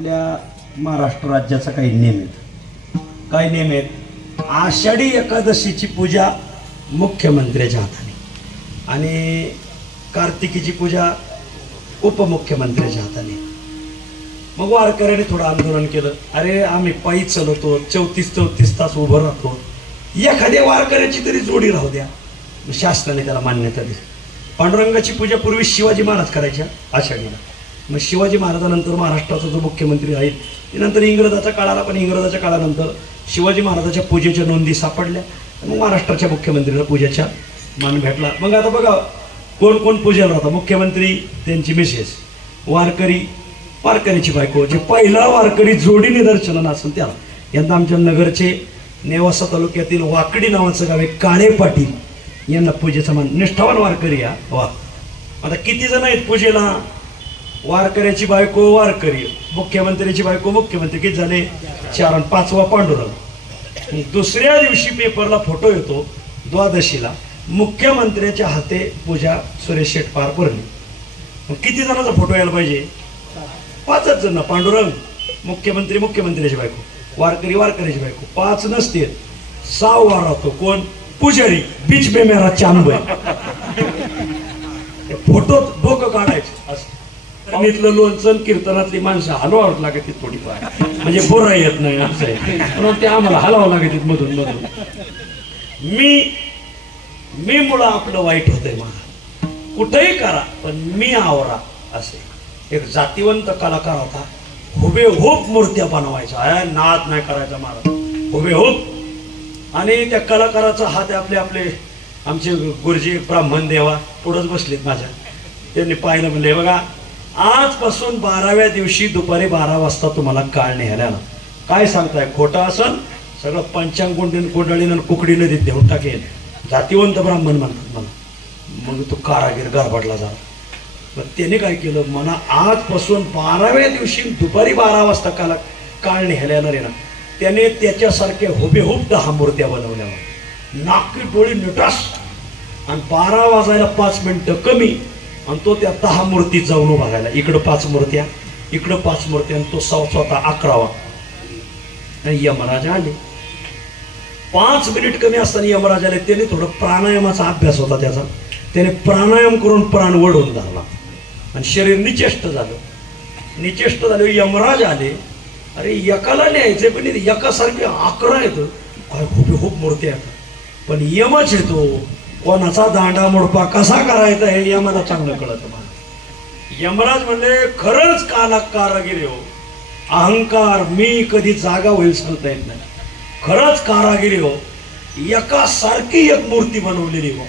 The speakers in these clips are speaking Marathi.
आपल्या महाराष्ट्र राज्याचा काही नियम आहेत. काय नियम आहेत? आषाढी एकादशीची पूजा मुख्यमंत्र्याच्या हाताने आणि कार्तिकीची पूजा उपमुख्यमंत्र्याच्या हाताने. मग वारकऱ्याने थोडं आंदोलन केलं. अरे आम्ही पायी चालवतो, 34 तास उभं राहतो, एखाद्या वारकऱ्याची तरी जोडी राहू द्या. शासनाने त्याला मान्यता दिली. पांडुरंगाची पूजा पूर्वी शिवाजी महाराज करायच्या आषाढीला. मग शिवाजी महाराजानंतर महाराष्ट्राचा जो मुख्यमंत्री राहील नंतर इंग्रजाच्या काळाला, पण इंग्रजाच्या काळानंतर शिवाजी महाराजाच्या पूजेच्या नोंदी सापडल्या. मग महाराष्ट्राच्या मुख्यमंत्रीला पूजेचा मान भेटला. मग आता बघा कोण कोण पूजेला राहतात. मुख्यमंत्री, त्यांची मिसेस, वारकरी, वारकरीची बायको. जे पहिला वारकरी जोडी निदर्शनाला असेल त्याला. यंदा आमच्या नगरचे नेवासा तालुक्यातील वाकडी नावाचं गाव आहे, काळे पाटील यांना पूजेचा मान. निष्ठावान वारकरी या. वा, आता किती जण आहेत पूजेला? वारकऱ्याची बायको वारकरी, मुख्यमंत्र्याची बायको मुख्यमंत्री. किती झाले? 4 आणि 5वा पांडुरंग. दुसऱ्या दिवशी पेपरला फोटो येतो द्वादशीला, मुख्यमंत्र्याच्या हाते पूजा सुरेश शेठ पार पडली. मग किती जणांचा फोटो यायला पाहिजे? 5च जण. पांडुरंग, मुख्यमंत्री, मुख्यमंत्र्याची बायको, वारकरी, वारकऱ्याची बायको. 5 नसते, 6वा राहतो. कोण? पुजारी. बीच में मेरा चांद फोटो डोकं काढायचं असं. सांगितलं लोणचं कीर्तनातली माणसं हलवावं लागत थोडीफार, म्हणजे बोरा येत नाही असं आहे. पण ते आम्हाला हलावं लागत मधून मधून. मी मुळं आपलं वाईट होतंय मला. कुठेही करा पण मी आवरा असे. एक जातीवंत कलाकार होता, हुबेहूब मूर्त्या बनवायचा, नाद नाही करायचा मला, हुबेहूब. आणि त्या कलाकाराचा हात आपले आमचे गुरुजी ब्राह्मण देवा पुढंच बसलेत माझ्या. त्यांनी पाहिलं, म्हणले बघा आजपासून 12व्या दिवशी दुपारी 12 वाजता तुम्हाला काळ निघाल्याला. काय सांगताय? खोटं असन सगळं पंचांग कुंडळीनं कुकडीनं देऊन टाकेल. जातीवंत ब्राह्मण म्हणतात मला. मग तो कारागीर गरबडला झाला. मग त्याने काय केलं, म्हणा आजपासून 12व्या दिवशी दुपारी 12 वाजता काळ निघाल्यानं रे ना, त्याने त्याच्यासारख्या हुबेहूब 10 मूर्त्या बनवल्या. नाकी डोळी निटास. आणि 12 वाजायला 5 मिनिटं कमी आणि तो त्या 10 मूर्ती जाऊन बघायला. इकडं 5 मूर्त्या, इकडं 5 मूर्त्या, आणि तो स्वतः 11वा. आणि यमराज आले. 5 मिनिट कमी असताना यमराज आले. त्याने थोडं प्राणायामाचा अभ्यास होता त्याचा. त्याने प्राणायाम करून प्राण वडून धरला आणि शरीर निचेष्ट झालं. निचेष्ट झाले, यमराज आले. अरे एकाला न्यायचे पण एकासारखे 11 येतं. काय खूप मूर्ती आहेत. पण यमच येतो, कोणाचा दांडा मोडपा कसा करायचा हे यमाला चांगलं कळत मला. यमराज म्हणले खरंच कारागिरी हो, अहंकार मी कधी जागा होईल सांगता येत नाही. खरंच कारागिरी हो, एकासारखी एक मूर्ती बनवलेली हो,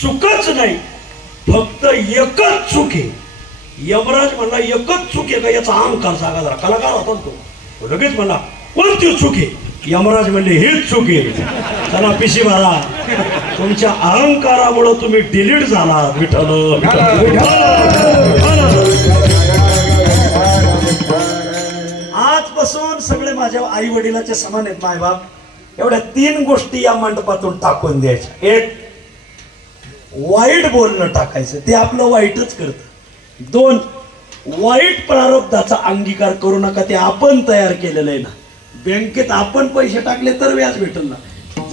चुकच नाही, फक्त एकच चूक आहे. यमराज म्हणला एकच चूक आहे का? याचा अहंकार जागा जरा. कलाकार होता तो लगेच म्हणला कोणती चूक आहे? यमराज म्हणले हेच चूक आहे. चला पिशी भरा. तुमच्या अहंकारामुळे तुम्ही डिलीट झाला. विठ्ठल आजपासून सगळे माझ्या आई वडिलाचे समान आहेत. मायबाप एवढ्या 3 गोष्टी या मंडपातून टाकून द्यायच्या. 1 वाईट बोलणं टाकायचं, ते आपलं वाईटच करतं. 2 वाईट प्रारब्धाचा अंगीकार करू नका, ते आपण तयार केलेलं आहे ना. बँकेत आपण पैसे टाकले तर व्याज भेटल ना,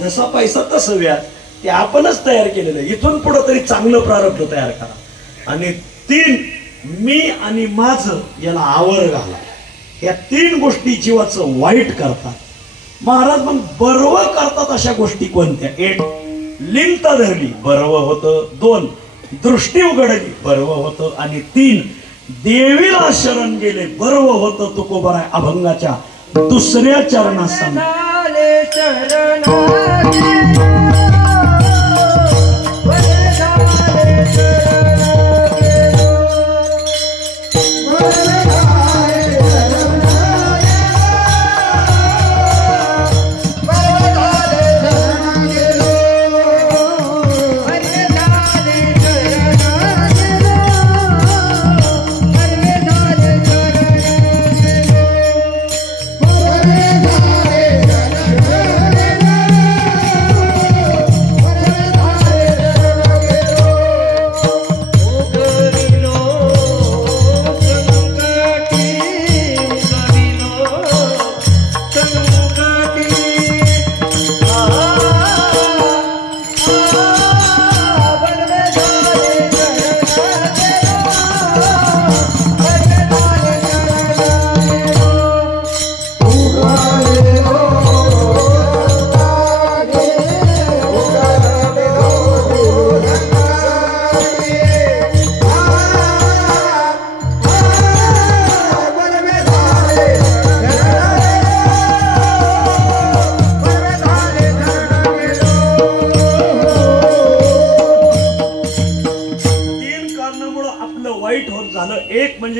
जसा पैसा तसं व्याज, ते आपणच तयार केलेलं आहे. इथून पुढे तरी चांगलं प्रारब्ध तयार करा. आणि 3 मी आणि माझं याला आवर घाला. या 3 गोष्टी जीवाचं वाईट करतात. महाराज मग बरव करतात अशा गोष्टी कोणत्या? 1 लिंगता धरली, बरव होतं. 2 दृष्टी उघडली, बरव होतं. आणि 3 देवीला शरण गेले, बरव होतं. तुकोबाराय अभंगाच्या 2ऱ्या चरणात सांग.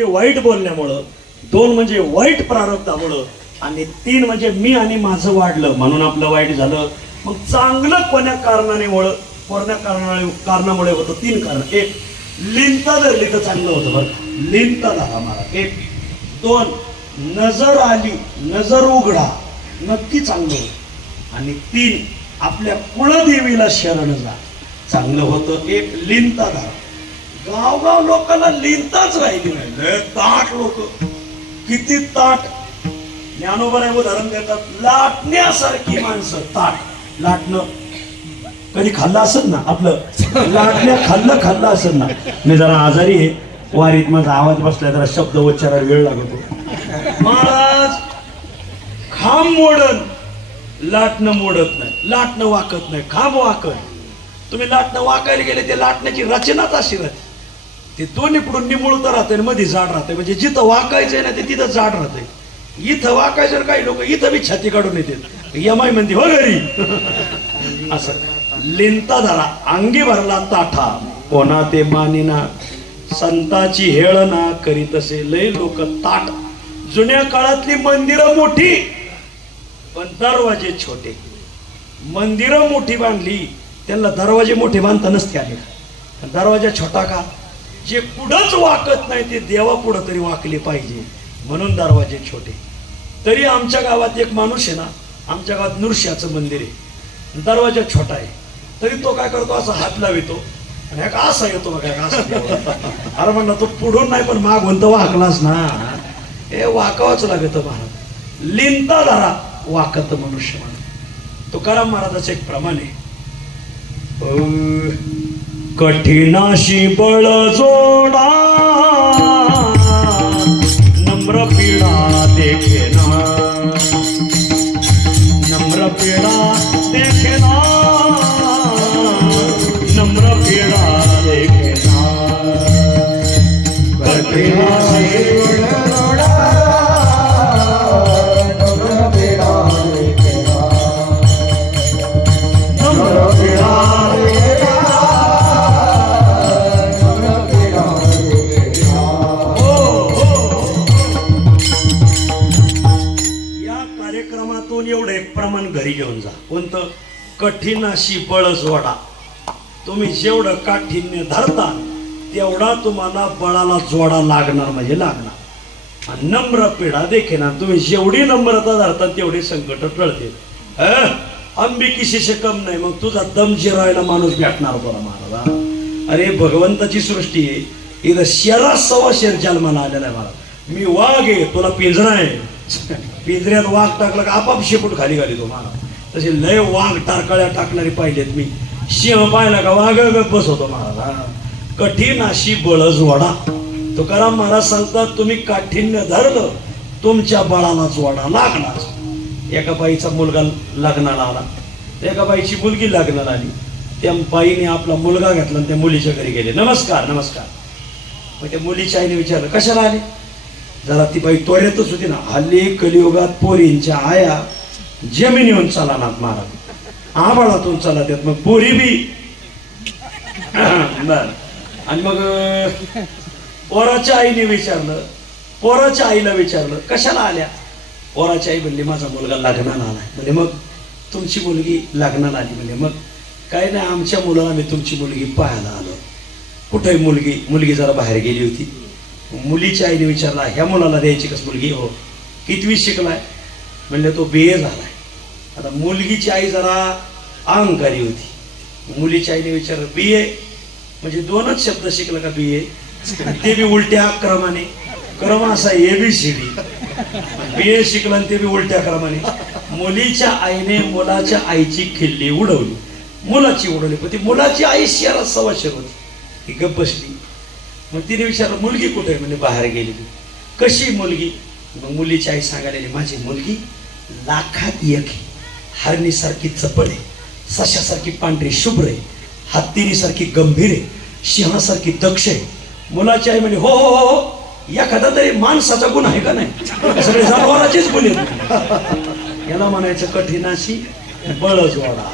वाईट बोलण्यामुळं, 2 म्हणजे वाईट प्रारब्धामुळं, आणि 3 म्हणजे मी आणि माझं वाढलं म्हणून आपलं वाईट झालं. मग चांगलं कोण्या कारणामुळे होतं? 3 कारण. 1, लिंता धरली तर चांगलं होतं बरं, लिंता धरा मला. 1, 2, नजर आली, नजर उघडा, नक्की चांगलं होतं. आणि 3, आपल्या कुळदेवीला शरण जा, चांगलं होतं. 1, लिंता धरा. गावगाव लोकांना लिंताच राहिली नाही, ताट लोक, किती ताट. ज्ञानोबा उदाहरण देतात, लाटण्यासारखी माणसं. ताट लाटणं कधी खाल्लं असेल ना, आपलं लाटण्या खाल्लं असेल ना. मी जरा आजारी आहे, वारीत माझा आवाज बसला, जरा शब्द उच्चारायला वेळ लागतो. महाराज खांब मोडन, लाटणं मोडत नाही, लाटणं वाकत नाही, खांब वाकत. तुम्ही लाटणं वाकायला गेले, ते लाटण्याची रचनाच अशी राहते. ते दोन्ही पुढून निमुळत राहते, मध्ये जाड राहते. म्हणजे जिथं वाकायचंय ना, ते तिथं जाड राहते. इथं वाकायचं, काही लोक इथं बी छाती काढून येतात, यमाई म्हणते हो घरी. असं लिंता धरा, अंगी भरला ताठा, कोणा ते मानिना, संताची हेळना करीत असे. लय लोक ताट. जुन्या काळातली मंदिरं मोठी पण दरवाजे छोटे. मंदिरं मोठी बांधली, त्यांना दरवाजे मोठे बांधता नसते आले. दरवाजा छोटा का? जे पुढंच वाकत नाही ते देवा पुढं तरी वाकले पाहिजे, म्हणून दरवाजे छोटे. तरी आमच्या गावात एक माणूस आहे ना, आमच्या गावात नृसिंहाचं मंदिर आहे, दरवाजा छोटा आहे, तरी तो काय करतो, असा हात लावितो आणि असा येतो बघा, अरे म्हणलं तो पुढून नाही पण मागून तर वाकलाच ना. हे वाकावंच लागत महाराज. लिंता धरा, वाकत मनुष्य म्हणून. तुकाराम महाराजाचं एक प्रमाण आहे, कठीणाशी बळ जोडा, नम्र पीडा देखेना, नम्र पीडा देखेना, नम्र पीडा देखेना. कठीणाशी बळ जोडा, नम्र पीडा देखेना, नम्र पीडा एवढं एक प्रमाण घरी घेऊन जा. कोणतं? कठीणाशी बळ जोडा. तुम्ही जेवढं काठीण्य धरता तेवढा तुम्हाला बळाला जोडा लागणार, म्हणजे लागणार. आणि नम्र पीडा देखेना, तुम्ही जेवढी नम्रता धरता तेवढे संकट टळते. अंबिकीशी शकम नाही, मग तुझा दम जिरायला माणूस भेटणार तुला महाराज. अरे भगवंताची सृष्टी आहे, इथं शेरा सव्वा शेर जन्माला आलेला आहे महाराज. मी वाघ आहे, तुला पिंजरा आहे, पिंजऱ्यात वाघ टाकला का आपाप शेपूट खाली घाली तो महाराज. तसे लय वाघ टारकळ्या टाकणारी पाहिजेत मी. सिंह पाहिला का वाघ बसवतो महाराज. कठीण अशी बळ जोडा. तुकाराम महाराज सांगतात, तुम्ही काठीण्य धरलं तुमच्या बळाला जोडा लागणार. एका बाईचा मुलगा लग्नाला आला, एका बाईची मुलगी लग्नाला आली. त्या बाईने आपला मुलगा घेतला आणि त्या मुलीच्या घरी गेले. नमस्कार नमस्कार. मग त्या मुलीच्या आईने विचारलं कशाला आले. जरा ती बाई त्वरेतच होती ना. हल्ली कलियुगात पोरींच्या आया जमिनीहून चालनात महाराज, आबाळातून चालत येत. मग पोरी बी बर. आणि मग पोराच्या आईने विचारलं, पोराच्या आईला विचारलं कशाला आल्या. पोराची आई म्हणली माझा मुलगा लग्नाला आलाय. म्हणजे मग तुमची मुलगी लग्नाला आली. म्हणजे मग काय नाही, आमच्या मुलाला मी तुमची मुलगी पाहायला आलो. कुठे मुलगी. मुलगी जरा बाहेर गेली होती. मुलीच्या आईने विचारला ह्या मुलाला द्यायची कस मुलगी. हो. कितवी शिकलाय. म्हणले तो BA झालाय. आता मुलगीची आई जरा अहंकारी होती. मुलीच्या आईने विचारलं BA म्हणजे 2च शब्द शिकला का BA. ते बी उलट्या क्रमाने. क्रम असा ABCD. BA शिकला आणि ते बी उलट्या क्रमाने. मुलीच्या आईने मुलाच्या आईची खिल्ली उडवली, मुलाची उडवली. पण ती मुलाची आई शेरात सव्वाशेर होती. ती गप्प बसली. मग तिने विचारलं मुलगी कुठे आहे. म्हणजे बाहेर गेलेली. कशी मुलगी. मग मुलीची आई सांगायला माझी मुलगी लाखात एक आहे, हरणीसारखी चपळ आहे, सशासारखी पांढरी शुभ्र आहे, हत्तीरीसारखी गंभीर आहे, सिंहासारखी दक्ष आहे. मुलाची आई म्हणजे हो हो हो, एखादा तरी माणसाचा गुण आहे का नाही. सगळे जनावराचीच गुण आहेत. याला म्हणायचं कठीणाशी बळ जोडा.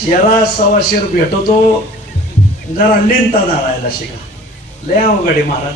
शेरा सव्वाशेर भेटतो, जरा लिंता धरायला शिका. लय अवघड आहे महाराज.